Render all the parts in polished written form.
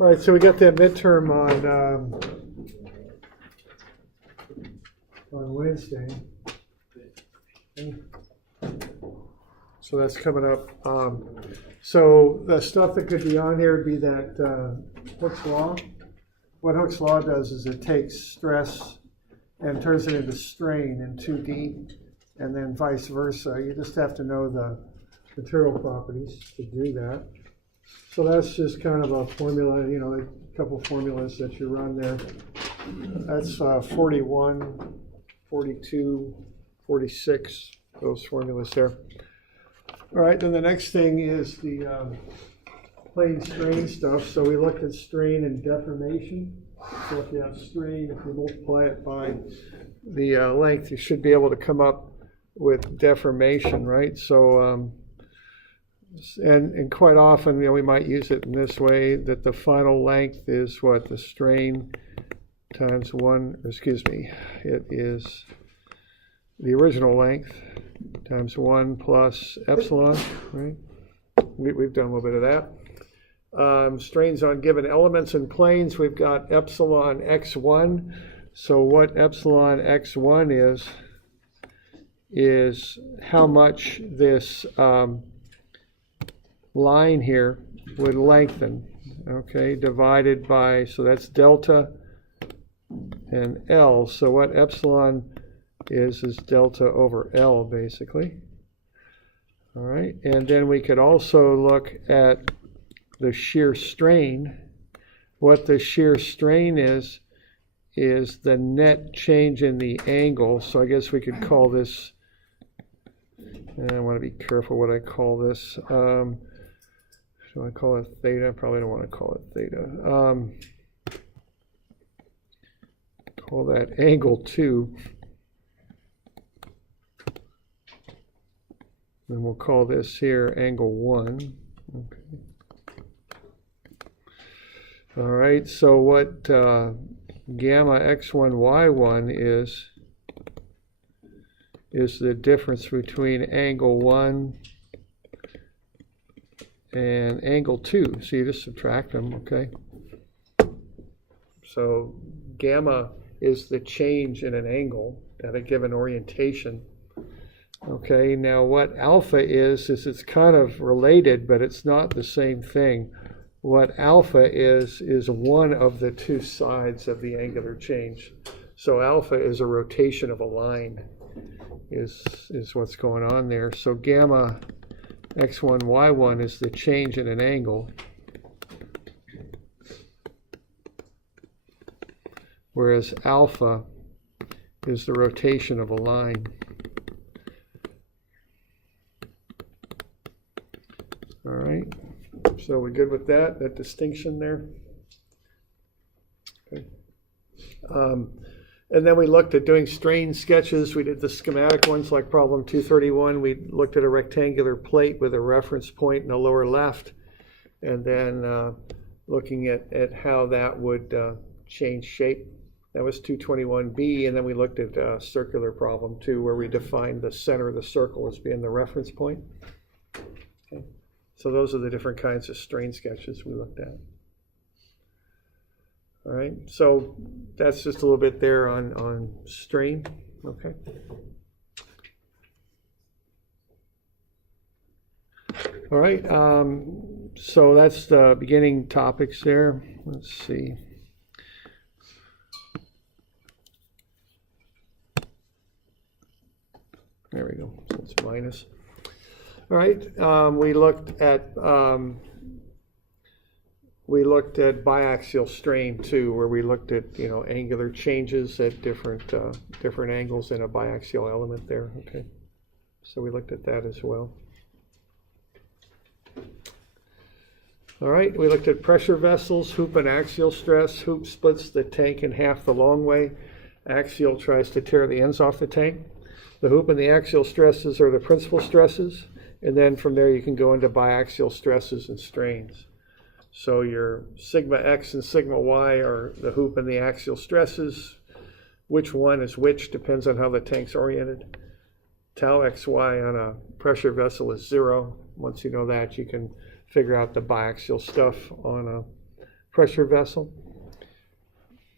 All right, so we got that midterm on Wednesday. Okay. So that's coming up. So the stuff that could be on here would be that Hooke's law. What Hooke's law does is it takes stress and turns it into strain in 2D, and then vice versa. You just have to know the material properties to do that. So that's just kind of a formula, you know, a couple formulas that you run there. That's 41, 42, 46, those formulas there. All right, then the next thing is the plane strain stuff. So we looked at strain and deformation. So if you have strain, if you multiply it by the length, you should be able to come up with deformation, right? So, and quite often, you know, we might use it in this way, that the final length is what? The strain times it is the original length times 1 plus epsilon, right? We've done a little bit of that. Strains on given elements and planes, we've got epsilon x1. So what epsilon x1 is how much this line here would lengthen, okay, divided by, so that's delta and L. So what epsilon is delta over L, basically. All right, and then we could also look at the shear strain. What the shear strain is the net change in the angle. So I guess we could call this, I want to be careful what I call this. Do I call it theta? Probably don't want to call it theta. Call that angle 2. And we'll call this here angle 1. Okay. All right, so what gamma x1, y1 is the difference between angle 1 and angle 2. So you just subtract them, okay? So gamma is the change in an angle at a given orientation. Okay, now what alpha is it's kind of related, but it's not the same thing. What alpha is one of the two sides of the angular change. So alpha is a rotation of a line, is what's going on there. So gamma x1, y1 is the change in an angle, whereas alpha is the rotation of a line. All right, so we're good with that distinction there? Okay. And then we looked at doing strain sketches. We did the schematic ones like problem 231. We looked at a rectangular plate with a reference point in the lower left, and then looking at how that would change shape. That was 221B, and then we looked at a circular problem too, where we defined the center of the circle as being the reference point. Okay. So those are the different kinds of strain sketches we looked at. All right, so that's just a little bit there on strain, okay. All right, so that's the beginning topics there. Let's see. There we go, so it's minus. All right, we looked at biaxial strain too, where we looked at, you know, angular changes at different angles in a biaxial element there. Okay, so we looked at that as well. All right, we looked at pressure vessels, hoop and axial stress. Hoop splits the tank in half the long way. Axial tries to tear the ends off the tank. The hoop and the axial stresses are the principal stresses, and then from there you can go into biaxial stresses and strains. So your sigma x and sigma y are the hoop and the axial stresses. Which one is which depends on how the tank's oriented. Tau xy on a pressure vessel is 0. Once you know that, you can figure out the biaxial stuff on a pressure vessel.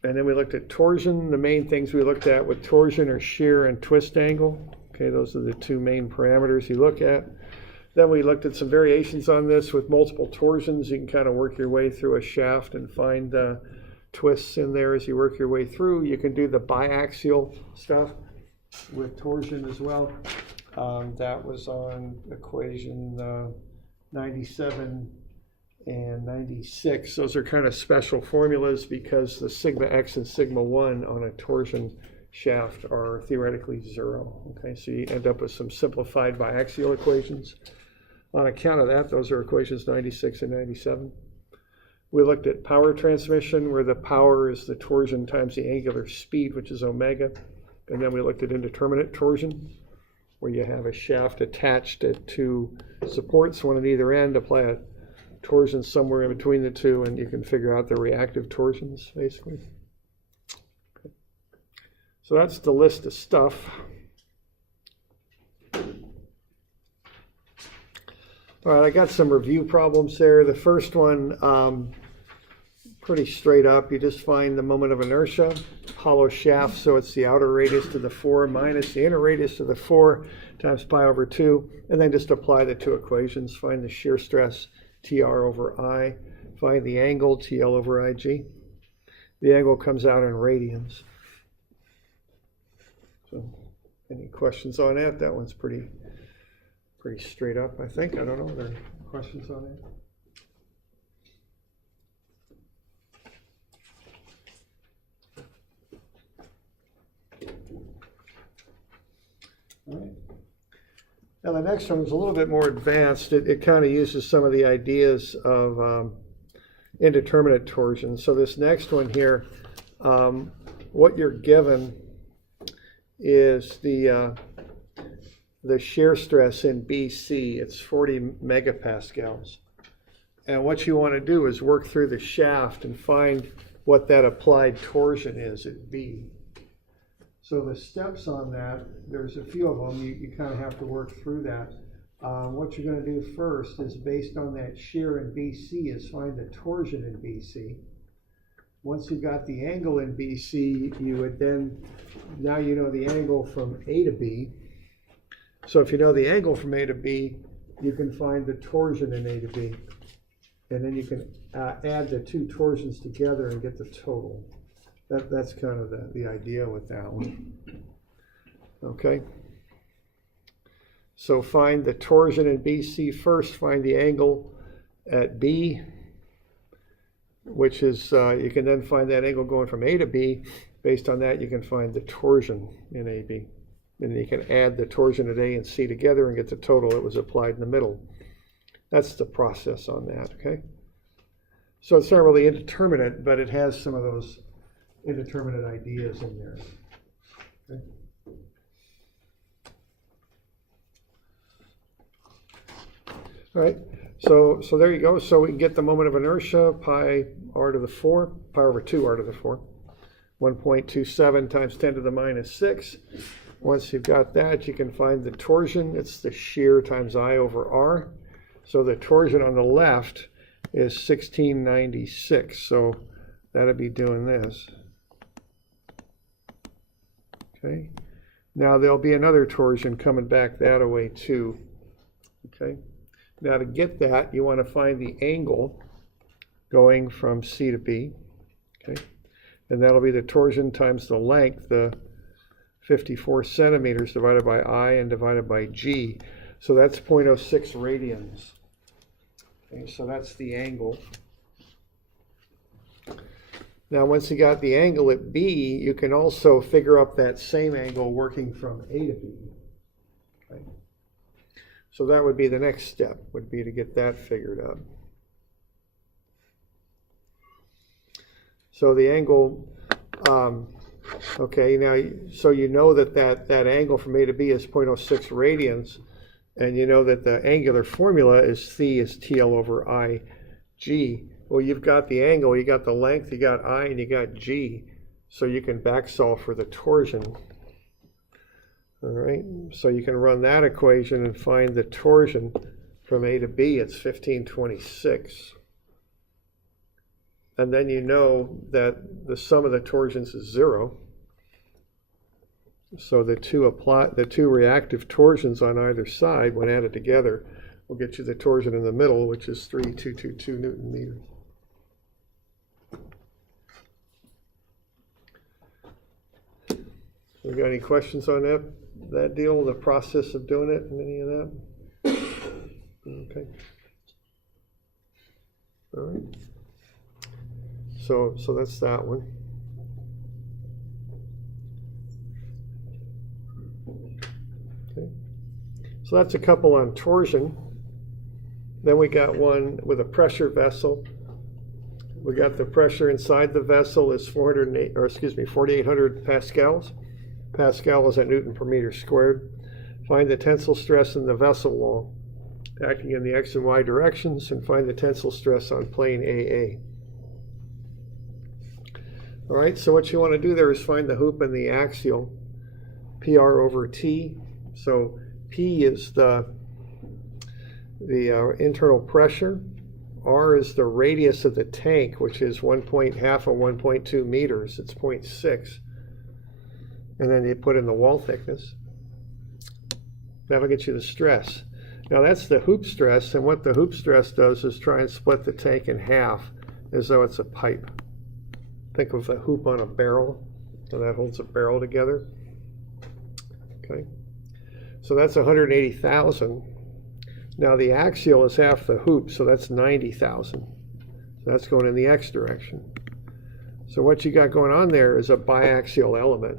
And then we looked at torsion. The main things we looked at with torsion are shear and twist angle. Okay, those are the two main parameters you look at. Then we looked at some variations on this with multiple torsions. You can kind of work your way through a shaft and find twists in there as you work your way through. You can do the biaxial stuff with torsion as well. That was on equation 97 and 96. Those are kind of special formulas because the sigma x and sigma 1 on a torsion shaft are theoretically 0. Okay, so you end up with some simplified biaxial equations. On account of that, those are equations 96 and 97. We looked at power transmission, where the power is the torsion times the angular speed, which is omega. And then we looked at indeterminate torsion, where you have a shaft attached to two supports, one at either end, apply a torsion somewhere in between the two, and you can figure out the reactive torsions, basically. Okay. So that's the list of stuff. All right, I got some review problems there. The first one, pretty straight up. You just find the moment of inertia, hollow shaft, so it's the outer radius to the 4 minus the inner radius to the 4 times pi over 2, and then just apply the two equations. Find the shear stress, TR over I. Find the angle, TL over IG. The angle comes out in radians. So, any questions on that? That one's pretty straight up, I think. I don't know. Are there questions on that? All right. Now the next one is a little bit more advanced. It kind of uses some of the ideas of indeterminate torsion. So this next one here, what you're given is the shear stress in BC. It's 40 megapascals. And what you want to do is work through the shaft and find what that applied torsion is at B. So the steps on that, there's a few of them. You kind of have to work through that. What you're going to do first is, based on that shear in BC, is find the torsion in BC. Once you've got the angle in BC, you would then, now you know the angle from A to B. So if you know the angle from A to B, you can find the torsion in A to B. And then you can add the two torsions together and get the total. That's kind of the idea with that one. Okay. So find the torsion in BC first, find the angle at B, which is, you can then find that angle going from A to B. Based on that, you can find the torsion in AB. And then you can add the torsion at A and C together and get the total that was applied in the middle. That's the process on that, okay? So it's not really indeterminate, but it has some of those indeterminate ideas in there. Okay. All right, so there you go. So we can get the moment of inertia, pi r to the 4, pi over 2 r to the 4, 1.27 times 10 to the minus 6. Once you've got that, you can find the torsion. It's the shear times I over r. So the torsion on the left is 1696. So that'd be doing this. Okay. Now there'll be another torsion coming back that way too. Okay. Now to get that, you want to find the angle going from C to B. Okay. And that'll be the torsion times the length, the 54 centimeters divided by I and divided by G. So that's 0.06 radians. Okay, so that's the angle. Now once you got the angle at B, you can also figure up that same angle working from A to B. Okay. So that would be the next step, would be to get that figured out. So the angle, okay, now, so you know that angle from A to B is 0.06 radians, and you know that the angular formula is C is TL over IG. Well, you've got the angle, you got the length, you got I, and you got G, so you can back solve for the torsion. All right, so you can run that equation and find the torsion from A to B. It's 1526. and then you know that the sum of the torsions is 0. So the two reactive torsions on either side, when added together, will get you the torsion in the middle, which is 3,222 Newton meters. We got any questions on that deal, the process of doing it, and any of that? Okay. All right. So that's that one. Okay. So that's a couple on torsion. Then we got one with a pressure vessel. We got the pressure inside the vessel is 4,800 pascals. Pascal is a Newton per meter squared. Find the tensile stress in the vessel wall acting in the X and Y directions, and find the tensile stress on plane AA. All right, so what you want to do there is find the hoop and the axial, PR over T. So P is the internal pressure. R is the radius of the tank, which is 1.5 of 1.2 meters. It's 0.6. And then you put in the wall thickness. That'll get you the stress. Now that's the hoop stress, and what the hoop stress does is try and split the tank in half as though it's a pipe. Think of the hoop on a barrel, so that holds a barrel together. Okay, so that's 180,000. Now the axial is half the hoop, so that's 90,000. So that's going in the X direction. So what you got going on there is a biaxial element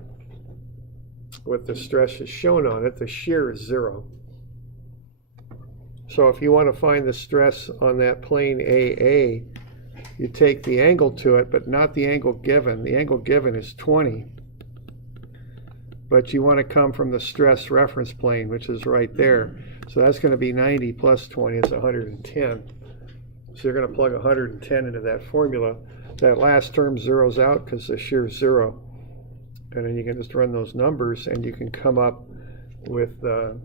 with the stress is shown on it. The shear is 0. So if you want to find the stress on that plane AA, you take the angle to it, but not the angle given. The angle given is 20. But you want to come from the stress reference plane, which is right there. So that's going to be 90 plus 20 is 110. So you're going to plug 110 into that formula. That last term zeroes out because the shear is 0. And then you can just run those numbers and you can come up with the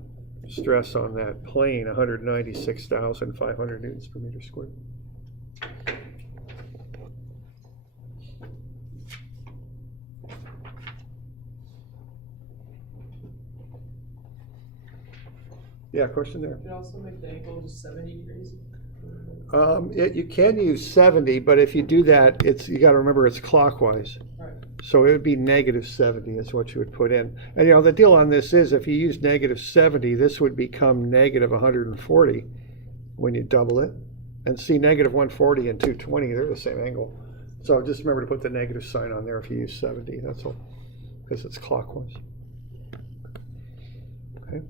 stress on that plane, 196,500 newtons per meter squared. Yeah, question there. You can also make the angle just 70 degrees. You can use 70, but if you do that, you got to remember it's clockwise. Right. So it would be negative 70 is what you would put in. And the deal on this is if you use negative 70, this would become negative 140 when you double it. And see, negative 140 and 220, they're the same angle. So just remember to put the negative sign on there if you use 70, that's all, because it's clockwise. Okay.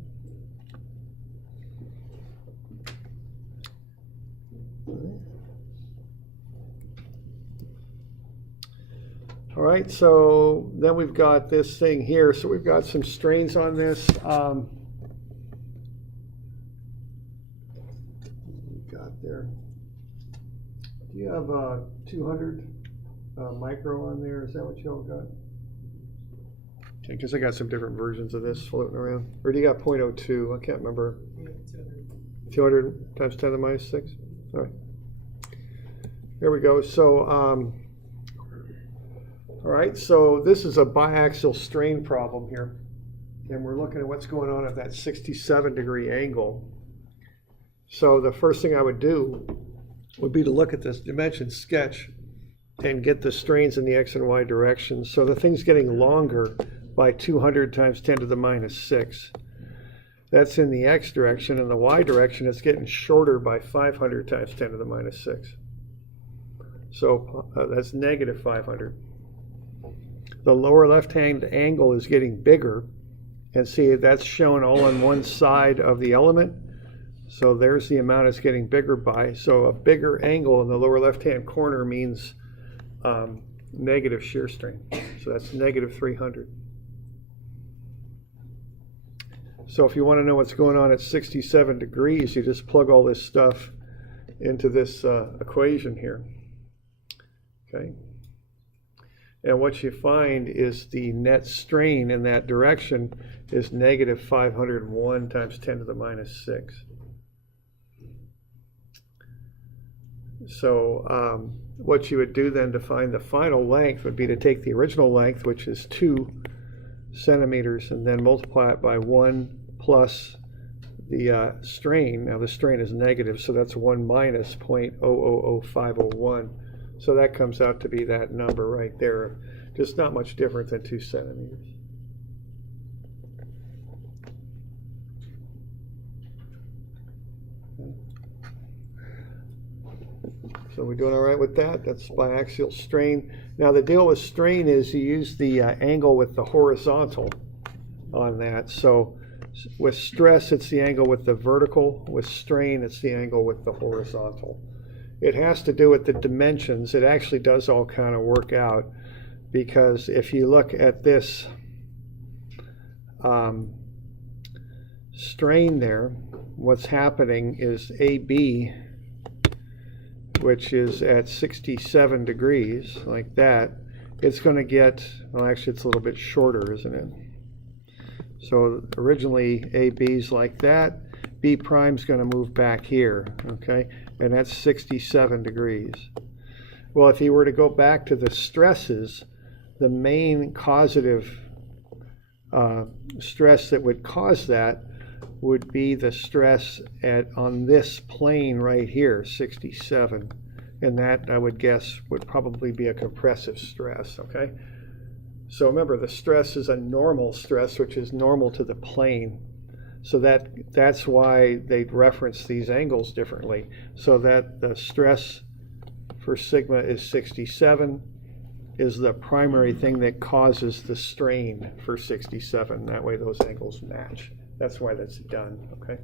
All right, so then we've got this thing here. So we've got some strains on this. We've got there. Do you have 200 micro on there? Is that what y'all got? Okay, because I got some different versions of this floating around. Or do you got 0.02? I can't remember. 200 times 10 to the minus 6? All right. There we go. So, all right, so this is a biaxial strain problem here. And we're looking at what's going on at that 67-degree angle. So the first thing I would do would be to look at this dimension sketch and get the strains in the X and Y direction. So the thing's getting longer by 200 times 10 to the minus 6. That's in the X direction. In the Y direction, it's getting shorter by 500 times 10 to the minus 6. So that's negative 500. The lower left-hand angle is getting bigger. And see, that's shown all on one side of the element. So there's the amount it's getting bigger by. So a bigger angle in the lower left-hand corner means negative shear strain. So that's negative 300. So if you want to know what's going on at 67 degrees, you just plug all this stuff into this equation here. Okay. And what you find is the net strain in that direction is negative 501 times 10 to the minus 6. So what you would do then to find the final length would be to take the original length, which is 2 centimeters, and then multiply it by 1 plus the strain. Now the strain is negative, so that's 1 minus 0.000501. So that comes out to be that number right there, just not much different than 2 centimeters. So we're doing all right with that. That's biaxial strain. Now the deal with strain is you use the angle with the horizontal on that. So with stress, it's the angle with the vertical. With strain, it's the angle with the horizontal. It has to do with the dimensions. It actually does all kind of work out, because if you look at this strain there, what's happening is AB, which is at 67 degrees, like that, it's going to get, well, actually it's a little bit shorter, isn't it? So originally AB's like that, B prime's going to move back here, okay? And that's 67 degrees. Well, if you were to go back to the stresses, the main causative stress that would cause that would be the stress on this plane right here, 67. And that, I would guess, would probably be a compressive stress, okay? So remember, the stress is a normal stress, which is normal to the plane. So that's why they reference these angles differently, so that the stress for sigma is 67 is the primary thing that causes the strain for 67. That way those angles match. That's why that's done, okay?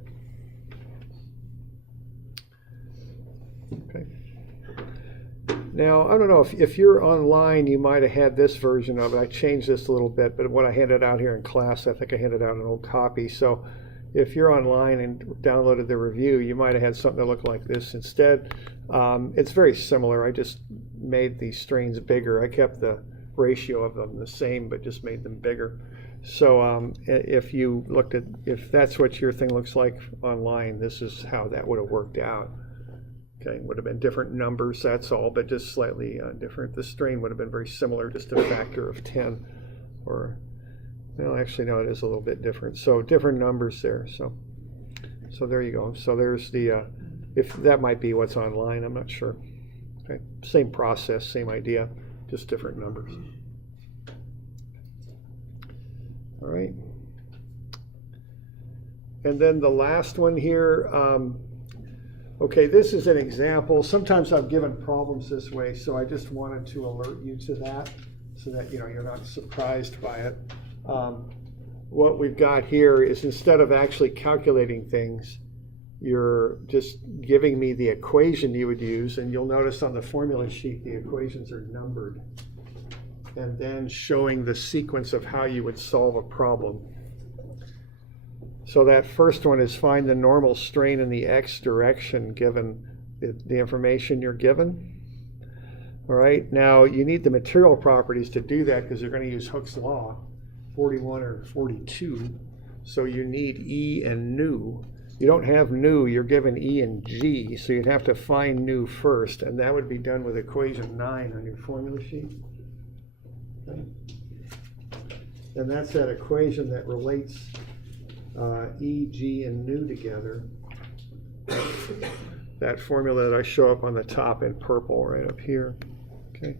Okay. Now, I don't know, if you're online, you might have had this version of it. I changed this a little bit, but what I handed out here in class, I think I handed out an old copy. So if you're online and downloaded the review, you might have had something that looked like this instead. It's very similar. I just made these strains bigger. I kept the ratio of them the same, but just made them bigger. So if you looked at, if that's what your thing looks like online, this is how that would have worked out. Okay, would have been different numbers, that's all, but just slightly different. The strain would have been very similar, just a factor of 10, or, well, actually, no, it is a little bit different. So different numbers there. So there you go. So there's the, if that might be what's online, I'm not sure. Okay, same process, same idea, just different numbers. All right. And then the last one here, okay, this is an example. Sometimes I've given problems this way, so I just wanted to alert you to that so that you're not surprised by it. What we've got here is, instead of actually calculating things, you're just giving me the equation you would use, and you'll notice on the formula sheet the equations are numbered, and then showing the sequence of how you would solve a problem. So that first one is find the normal strain in the x direction given the information you're given. All right, now you need the material properties to do that, because you're going to use Hooke's law, 41 or 42. So you need E and nu. You don't have nu, you're given E and G, so you'd have to find nu first, and that would be done with equation 9 on your formula sheet. Okay. And that's that equation that relates E, G, and nu together. That formula that I show up on the top in purple right up here. Okay.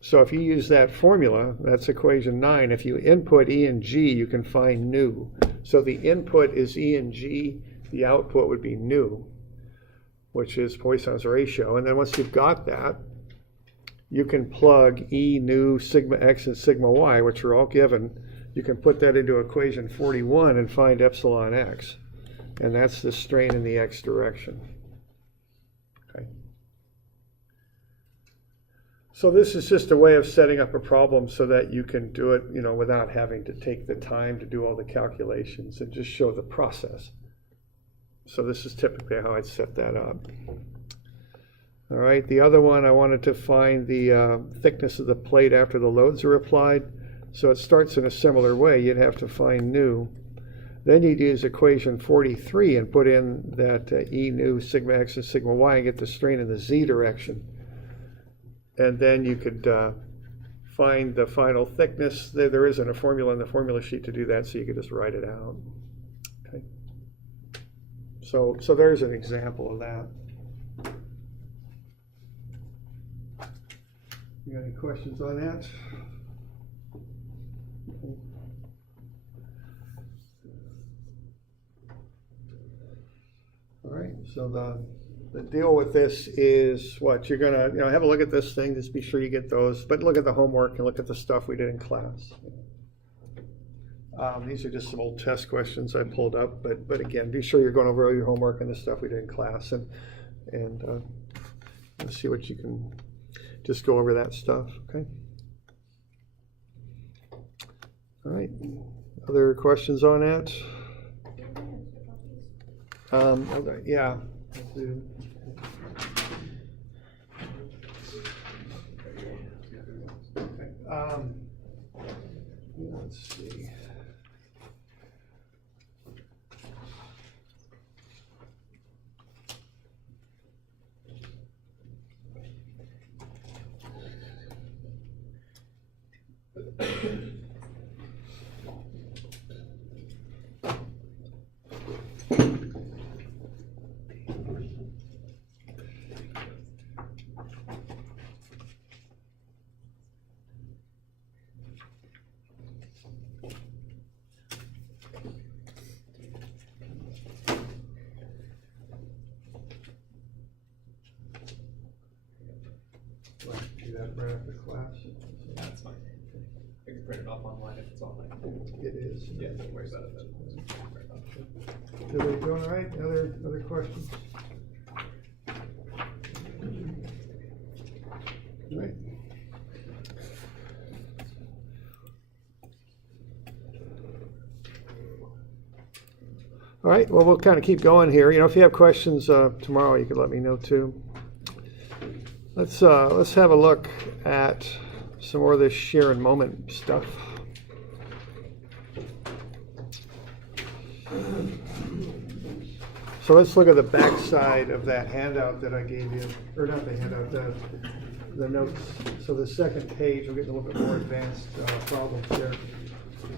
So if you use that formula, that's equation 9. If you input E and G, you can find nu. So the input is E and G, the output would be nu, which is Poisson's ratio. And then once you've got that, you can plug E, nu, sigma x, and sigma y, which are all given. You can put that into equation 41 and find epsilon x. And that's the strain in the x direction. Okay. So this is just a way of setting up a problem so that you can do it, without having to take the time to do all the calculations, and just show the process. So this is typically how I'd set that up. All right, the other one, I wanted to find the thickness of the plate after the loads are applied. So it starts in a similar way. You'd have to find nu. Then you'd use equation 43 and put in that E nu sigma x and sigma y and get the strain in the z direction. And then you could find the final thickness. There isn't a formula in the formula sheet to do that, so you could just write it out. Okay. So there's an example of that. You got any questions on that? Okay. All right, so the deal with this is what you're gonna, have a look at this thing, just be sure you get those, but look at the homework and look at the stuff we did in class. These are just some old test questions I pulled up, but again, be sure you're going over all your homework and the stuff we did in class, and see what you can just go over that stuff. Okay. All right. Other questions on that? Okay, yeah. Let's see. Do that right after class. That's fine. I can print it off online if it's online. It is. Yeah, don't worry about it then. Everybody doing all right? Other questions? All right. All right, well, we'll kind of keep going here. If you have questions tomorrow, you can let me know too. Let's have a look at some more of this shear and moment stuff. So let's look at the back side of that handout that I gave you, or not the handout, the notes. So the second page, we're getting a little bit more advanced problems here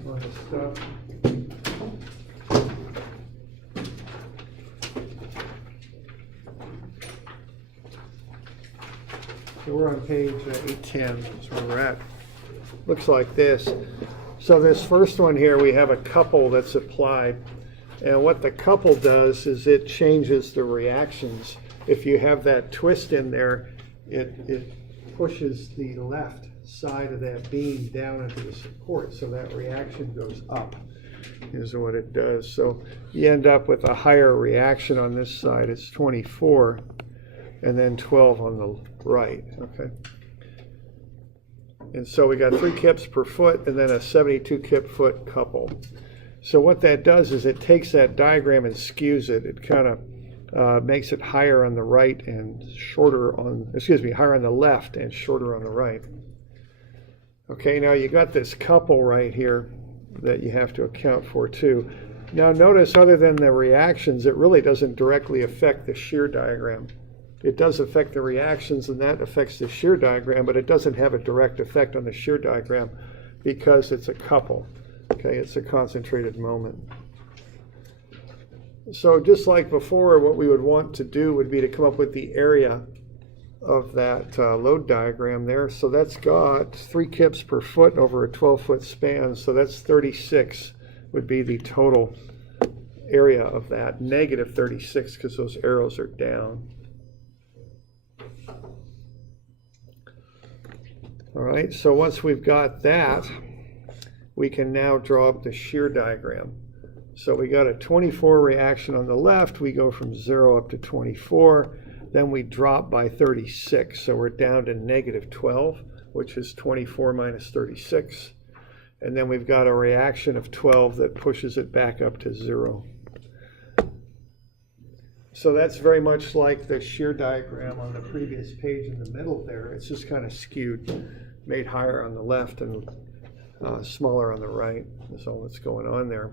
on this stuff. So we're on page 810, that's where we're at. Looks like this. So this first one here, we have a couple that's applied. And what the couple does is it changes the reactions. If you have that twist in there, it pushes the left side of that beam down into the support, so that reaction goes up, is what it does. So you end up with a higher reaction on this side. It's 24, and then 12 on the right, okay? And so we got 3 kips per foot, and then a 72 kip foot couple. So what that does is it takes that diagram and skews it. It kind of makes it higher on the right and shorter on, higher on the left and shorter on the right. Okay, now you got this couple right here that you have to account for too. Now notice, other than the reactions, it really doesn't directly affect the shear diagram. It does affect the reactions, and that affects the shear diagram, but it doesn't have a direct effect on the shear diagram because it's a couple. Okay, it's a concentrated moment. So just like before, what we would want to do would be to come up with the area of that load diagram there. So that's got 3 kips per foot over a 12-foot span. So that's 36 would be the total area of that. Negative 36 because those arrows are down. All right, so once we've got that, we can now draw up the shear diagram. So we got a 24 reaction on the left. We go from 0 up to 24. Then we drop by 36. So we're down to negative 12, which is 24 minus 36. And then we've got a reaction of 12 that pushes it back up to 0. So that's very much like the shear diagram on the previous page in the middle there. It's just kind of skewed, made higher on the left and smaller on the right. That's all that's going on there.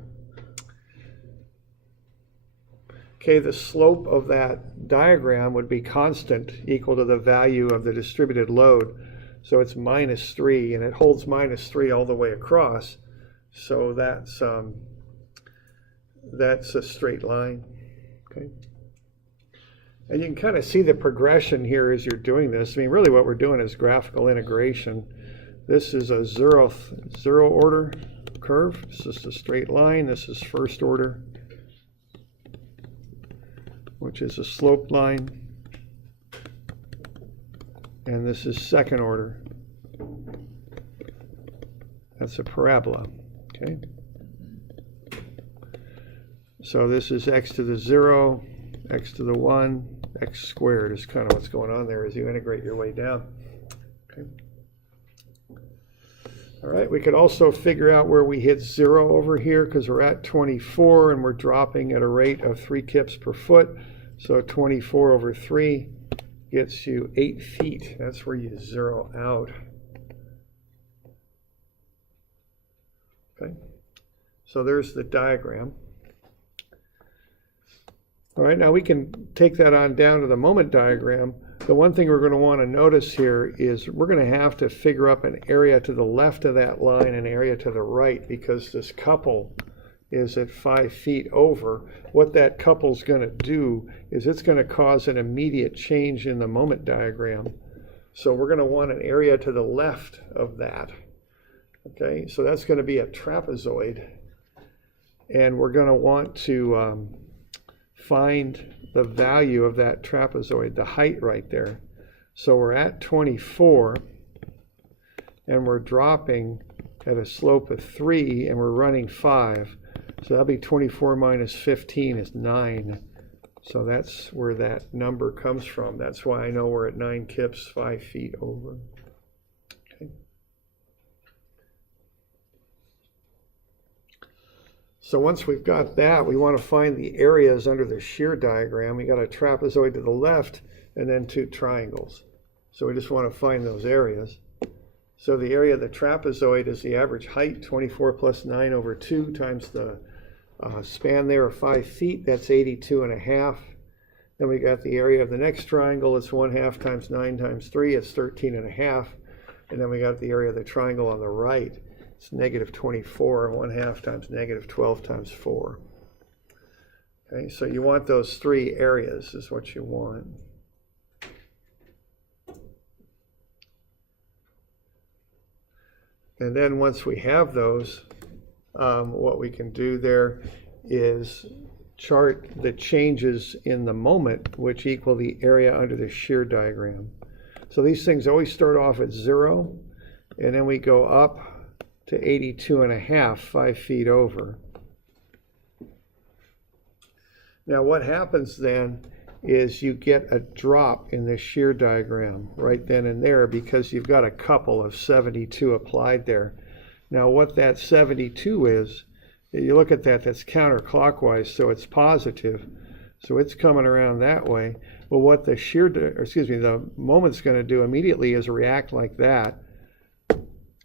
Okay, the slope of that diagram would be constant, equal to the value of the distributed load. So it's -3, and it holds -3 all the way across. So that's a straight line. Okay. And you can kind of see the progression here as you're doing this. I mean, really what we're doing is graphical integration. This is a zero order curve. It's just a straight line. This is first order, which is a sloped line. And this is second order. That's a parabola. Okay. So this is x to the 0, x to the 1, x squared is kind of what's going on there as you integrate your way down. Okay. All right, we could also figure out where we hit 0 over here because we're at 24 and we're dropping at a rate of 3 kips per foot. So 24 over 3 gets you 8 feet. That's where you zero out. Okay, so there's the diagram. All right, now we can take that on down to the moment diagram. The one thing we're going to want to notice here is we're going to have to figure up an area to the left of that line and an area to the right because this couple is at 5 feet over. What that couple's going to do is it's going to cause an immediate change in the moment diagram. So we're going to want an area to the left of that. Okay, so that's going to be a trapezoid. And we're going to want to find the value of that trapezoid, the height right there. So we're at 24 and we're dropping at a slope of 3 and we're running 5. So that'll be 24 minus 15 is 9. So that's where that number comes from. That's why I know we're at 9 kips, 5 feet over. Okay. So once we've got that, we want to find the areas under the shear diagram. We got a trapezoid to the left and then 2 triangles. So we just want to find those areas. So the area of the trapezoid is the average height, 24 plus 9 over 2 times the span there of 5 feet. That's 82.5. Then we got the area of the next triangle. It's 1/2 times 9 times 3. It's 13.5. And then we got the area of the triangle on the right. It's -24, 1/2 times -12 times 4. Okay, so you want those 3 areas is what you want. And then once we have those, what we can do there is chart the changes in the moment, which equal the area under the shear diagram. So these things always start off at 0, and then we go up to 82.5, 5 feet over. Now what happens then is you get a drop in the shear diagram right then and there because you've got a couple of 72 applied there. Now what that 72 is, you look at that, that's counterclockwise, so it's positive. So it's coming around that way. Well, what the the moment's going to do immediately is react like that.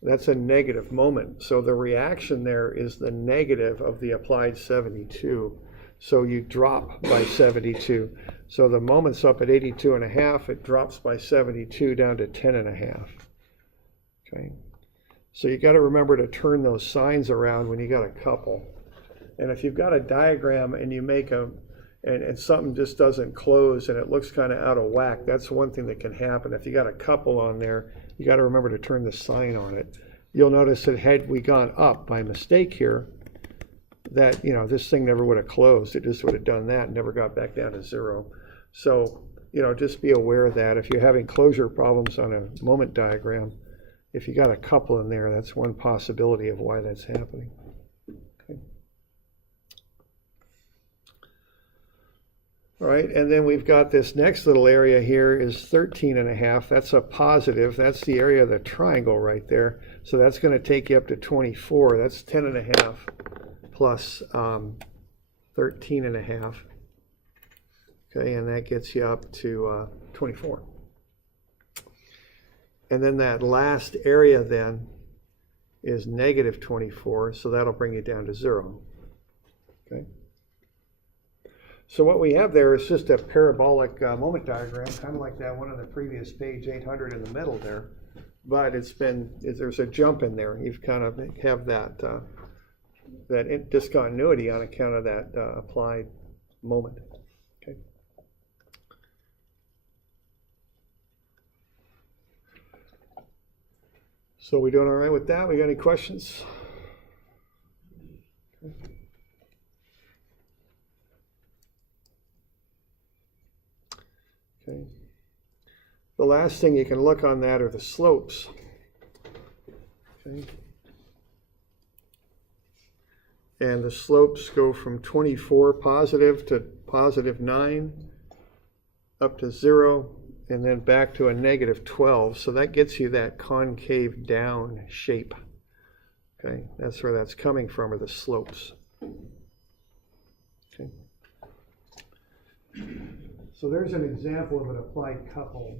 That's a negative moment. So the reaction there is the negative of the applied 72. So you drop by 72. So the moment's up at 82.5. It drops by 72 down to 10.5. Okay. So you got to remember to turn those signs around when you got a couple. And if you've got a diagram and you make and something just doesn't close and it looks kind of out of whack, that's one thing that can happen. If you got a couple on there, you got to remember to turn the sign on it. You'll notice that had we gone up by mistake here, that, you know, this thing never would have closed. It just would have done that and never got back down to 0. So, you know, just be aware of that. If you're having closure problems on a moment diagram, if you got a couple in there, that's one possibility of why that's happening. Okay. All right, and then we've got this next little area here is 13.5. That's a positive. That's the area of the triangle right there. So that's going to take you up to 24. That's 10.5 plus 13.5. Okay, and that gets you up to 24. And then that last area then is -24, so that'll bring you down to 0. Okay. So what we have there is just a parabolic moment diagram, kind of like that one on the previous page, 800 in the middle there. But there's a jump in there. You've kind of have that discontinuity on account of that applied moment. Okay. So we doing all right with that? We got any questions? Okay. The last thing you can look on that are the slopes. Okay. And the slopes go from 24 positive to positive 9 up to 0 and then back to a negative 12. So that gets you that concave down shape. Okay, that's where that's coming from, are the slopes. Okay. So there's an example of an applied couple.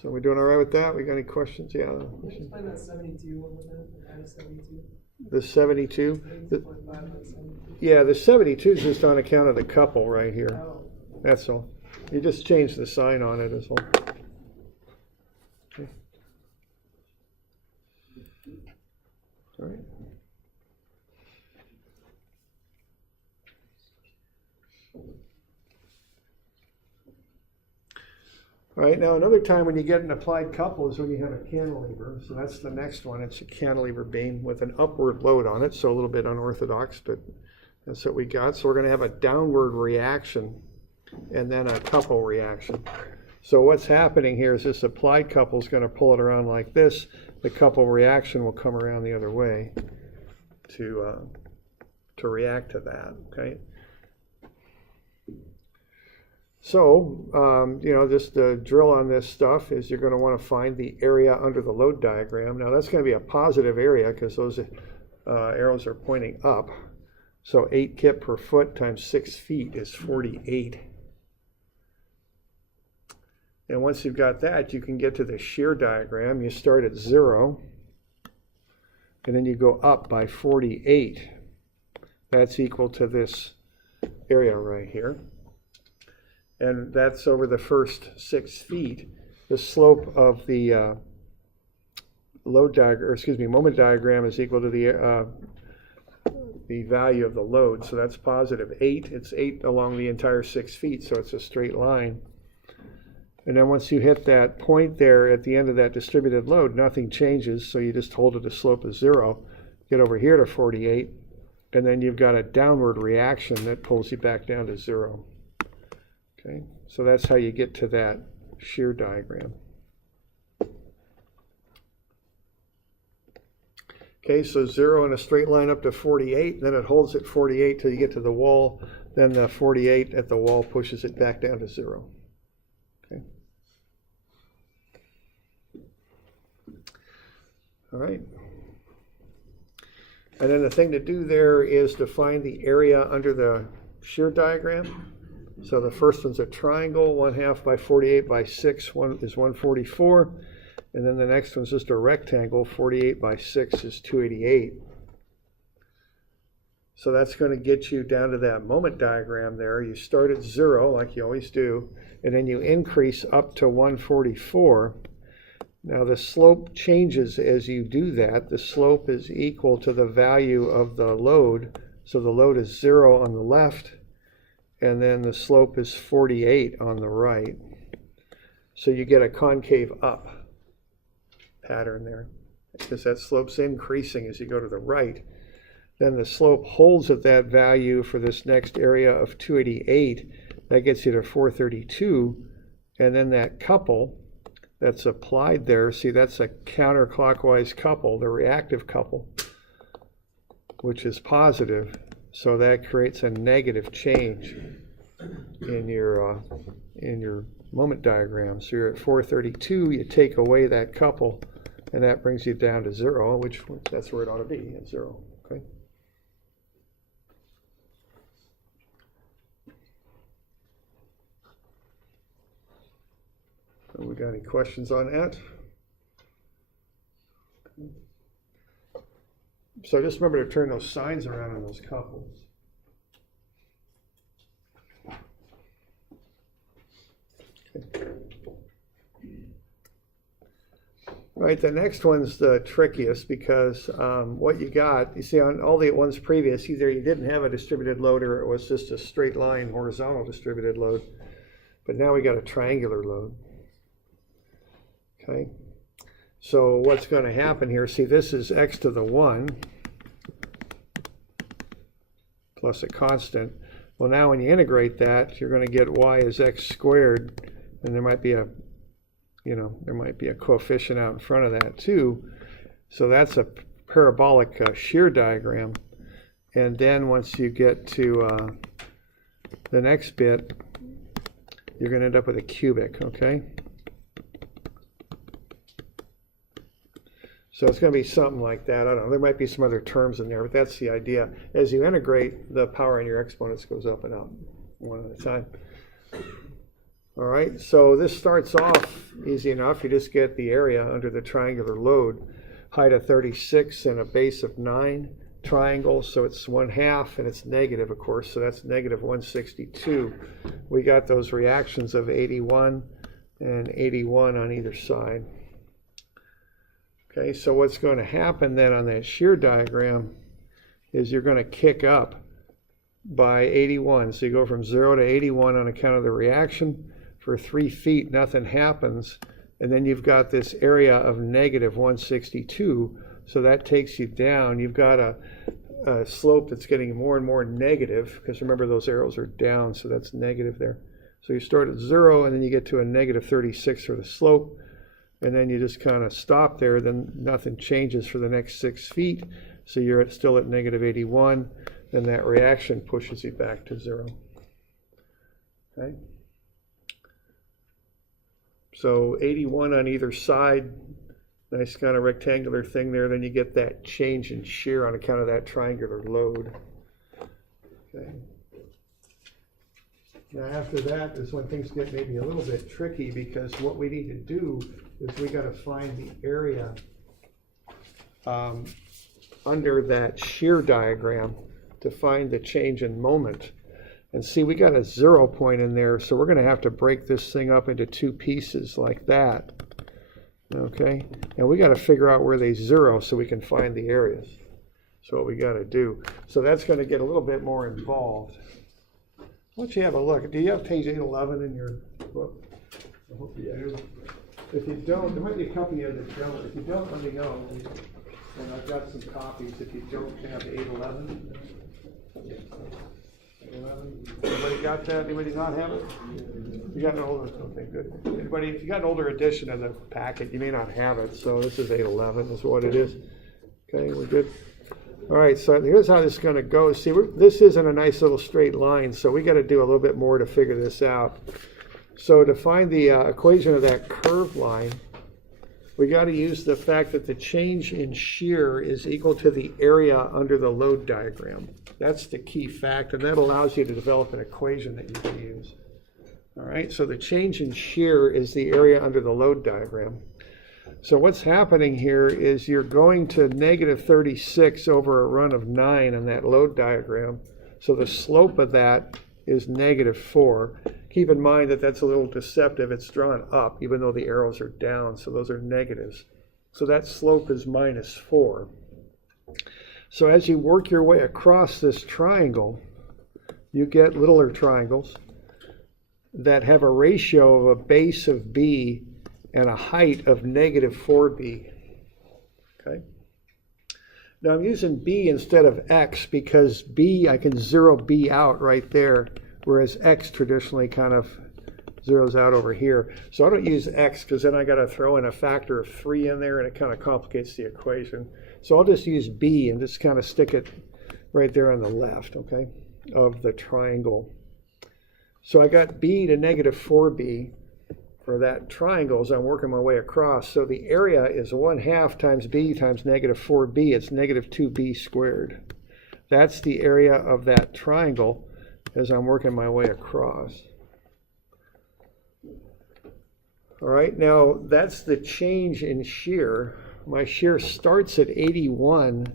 So we're doing all right with that? We got any questions? Yeah. Can you explain that 72 one more time? The 72? The 72? The 0.5 and 72. Yeah, the 72 is just on account of the couple right here. Oh. That's all. You just change the sign on it as well. Okay. All right. All right, now another time when you get an applied couple is when you have a cantilever. So that's the next one. It's a cantilever beam with an upward load on it, so a little bit unorthodox, but that's what we got. So we're going to have a downward reaction and then a couple reaction. So what's happening here is this applied couple is going to pull it around like this. The couple reaction will come around the other way to react to that, okay? So, just the drill on this stuff is you're going to want to find the area under the load diagram. Now that's going to be a positive area because those arrows are pointing up. So 8 kip per foot times 6 feet is 48. And once you've got that, you can get to the shear diagram. You start at 0, and then you go up by 48. That's equal to this area right here. And that's over the first 6 feet. The slope of the moment diagram is equal to the value of the load. So that's positive 8. It's 8 along the entire 6 feet, so it's a straight line. And then once you hit that point there at the end of that distributed load, nothing changes, so you just hold it a slope of 0. Get over here to 48, and then you've got a downward reaction that pulls you back down to 0. Okay, so that's how you get to that shear diagram. Okay, so 0 in a straight line up to 48, then it holds at 48 till you get to the wall, then the 48 at the wall pushes it back down to 0. Okay. All right. And then the thing to do there is to find the area under the shear diagram. So the first one's a triangle, 1/2 by 48 by 6 is 144. And then the next one's just a rectangle, 48 by 6 is 288. So that's going to get you down to that moment diagram there. You start at 0, like you always do, and then you increase up to 144. Now the slope changes as you do that. The slope is equal to the value of the load. So the load is 0 on the left, and then the slope is 48 on the right. So you get a concave up pattern there because that slope's increasing as you go to the right. Then the slope holds at that value for this next area of 288. That gets you to 432. And then that couple that's applied there, see, that's a counterclockwise couple, the reactive couple, which is positive. So that creates a negative change in your moment diagram. So you're at 432, you take away that couple, and that brings you down to 0, which that's where it ought to be, at 0. Okay. So we got any questions on that? So just remember to turn those signs around on those couples. Right, the next one's the trickiest because what you got, you see on all the ones previous, either you didn't have a distributed load or it was just a straight line horizontal distributed load. But now we got a triangular load. Okay, so what's going to happen here, see this is x to the 1 plus a constant. Well, now when you integrate that, you're going to get y is x squared, and there might be a there might be a coefficient out in front of that too. So that's a parabolic shear diagram. And then once you get to the next bit, you're going to end up with a cubic, okay? So it's going to be something like that. I don't know. There might be some other terms in there, but that's the idea. As you integrate, the power in your exponents goes up and up one at a time. All right, so this starts off easy enough. You just get the area under the triangular load, height of 36 and a base of 9, triangle, so it's 1/2 and it's negative, of course, so that's negative 162. We got those reactions of 81 and 81 on either side. Okay, so what's going to happen then on that shear diagram is you're going to kick up by 81. So you go from 0 to 81 on account of the reaction. For 3 feet, nothing happens, and then you've got this area of negative 162, so that takes you down. You've got a slope that's getting more and more negative, because remember those arrows are down, so that's negative there. So you start at 0, and then you get to a negative 36 for the slope, and then you just kind of stop there, then nothing changes for the next 6 feet, so you're still at negative 81, then that reaction pushes you back to 0. Okay? So 81 on either side, nice kind of rectangular thing there. Then you get that change in shear on account of that triangular load. Okay. Now after that is when things get maybe a little bit tricky, because what we need to do is we got to find the area under that shear diagram to find the change in moment. And see, we got a 0 point in there, so we're going to have to break this thing up into 2 pieces like that. Okay, and we got to figure out where they 0 so we can find the areas. So what we got to do. So that's going to get a little bit more involved. Why don't you have a look? Do you have page 811 in your book? I hope you do. If you don't, there might be a couple of that don't. If you don't, let me know. And I've got some copies if you don't have 811. Anybody got that? Anybody not have it? You got an older, okay, good. Anybody, if you got an older edition of the packet, you may not have it, so this is 811 is what it is. Okay, we're good. All right, so here's how this is going to go. See, this isn't a nice little straight line, so we got to do a little bit more to figure this out. So to find the equation of that curved line, we got to use the fact that the change in shear is equal to the area under the load diagram. That's the key fact, and that allows you to develop an equation that you can use. All right, so the change in shear is the area under the load diagram. So what's happening here is you're going to negative 36 over a run of 9 on that load diagram. So the slope of that is negative 4. Keep in mind that that's a little deceptive. It's drawn up, even though the arrows are down, so those are negatives. So that slope is minus 4. So as you work your way across this triangle, you get littler triangles that have a ratio of a base of b and a height of negative 4b. Okay. Now I'm using b instead of x because b, I can zero b out right there, whereas x traditionally kind of zeroes out over here. So I don't use x because then I got to throw in a factor of 3 in there and it kind of complicates the equation. So I'll just use b and just kind of stick it right there on the left, okay, of the triangle. So I got b to negative 4b for that triangle as I'm working my way across. So the area is 1/2 times b times negative 4b. It's negative 2b squared. That's the area of that triangle as I'm working my way across. All right, now that's the change in shear. my shear starts at 81,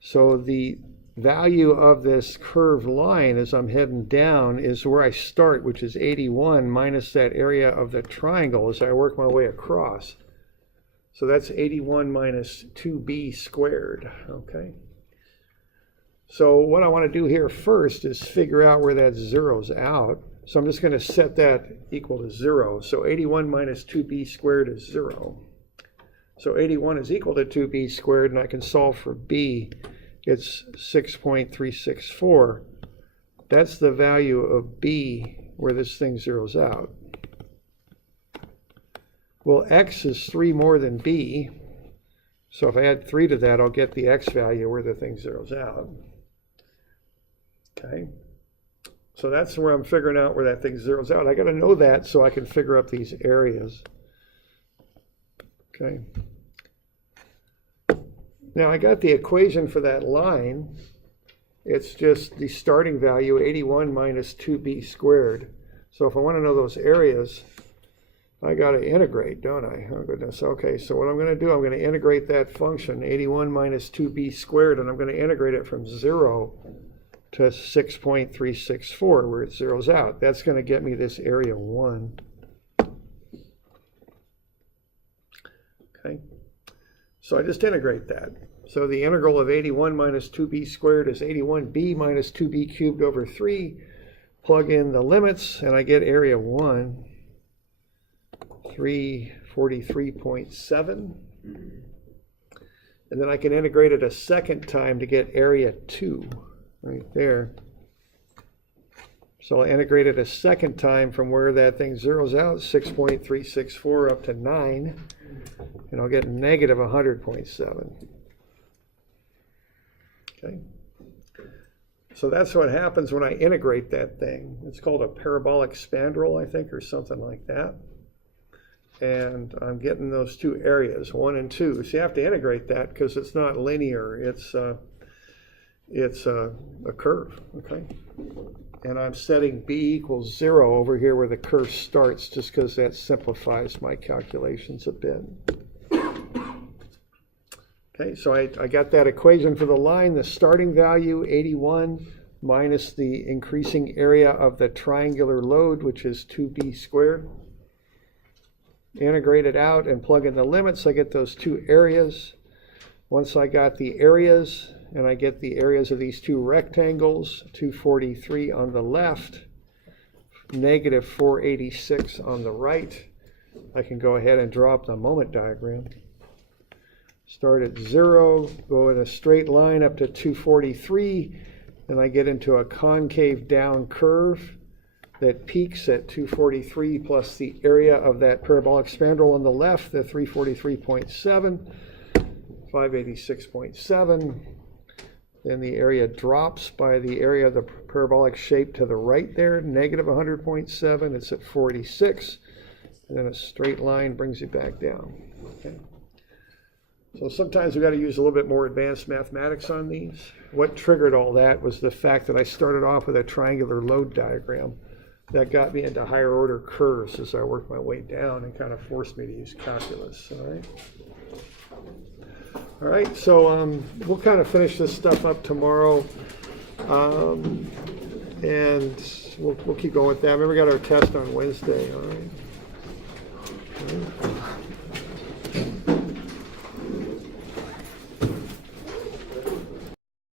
so the value of this curved line as I'm heading down is where I start, which is 81 minus that area of the triangle as I work my way across. So that's 81 minus 2b squared, okay? So what I want to do here first is figure out where that zeroes out. So I'm just going to set that equal to 0. So 81 minus 2b squared is 0. So 81 is equal to 2b squared, and I can solve for b. It's 6.364. That's the value of b where this thing zeroes out. Well, x is 3 more than b. So if I add 3 to that, I'll get the x value where the thing zeroes out. Okay. So that's where I'm figuring out where that thing zeroes out. I got to know that so I can figure up these areas. Okay. Now I got the equation for that line. It's just the starting value, 81 minus 2b squared. So if I want to know those areas, I got to integrate, don't I? Oh goodness. Okay, so what I'm going to do, I'm going to integrate that function, 81 minus 2b squared, and I'm going to integrate it from 0 to 6.364, where it zeroes out. That's going to get me this area 1. Okay. So I just integrate that. So the integral of 81 minus 2b squared is 81b minus 2b cubed over 3. Plug in the limits, and I get area 1, 343.7. And then I can integrate it a second time to get area 2, right there. So I'll integrate it a second time from where that thing zeroes out, 6.364 up to 9. And I'll get negative 100.7. Okay. So that's what happens when I integrate that thing. It's called a parabolic spandrel, I think, or something like that. And I'm getting those two areas, 1 and 2. So you have to integrate that because it's not linear. It's a curve, okay? And I'm setting b equals 0 over here where the curve starts, just because that simplifies my calculations a bit. Okay, so I got that equation for the line. The starting value, 81, minus the increasing area of the triangular load, which is 2b squared. Integrate it out and plug in the limits. I get those two areas. Once I got the areas, and I get the areas of these two rectangles, 243 on the left, negative 486 on the right, I can go ahead and draw up the moment diagram. Start at 0, go in a straight line up to 243, and I get into a concave down curve that peaks at 243 plus the area of that parabolic spandrel on the left, the 343.7, 586.7. Then the area drops by the area of the parabolic shape to the right there, negative 100.7. It's at 46. And then a straight line brings it back down. Okay. So sometimes we've got to use a little bit more advanced mathematics on these. What triggered all that was the fact that I started off with a triangular load diagram. That got me into higher order curves as I worked my way down and kind of forced me to use calculus. All right, so we'll kind of finish this stuff up tomorrow, and we'll keep going with that. Remember, we got our test on Wednesday, all right?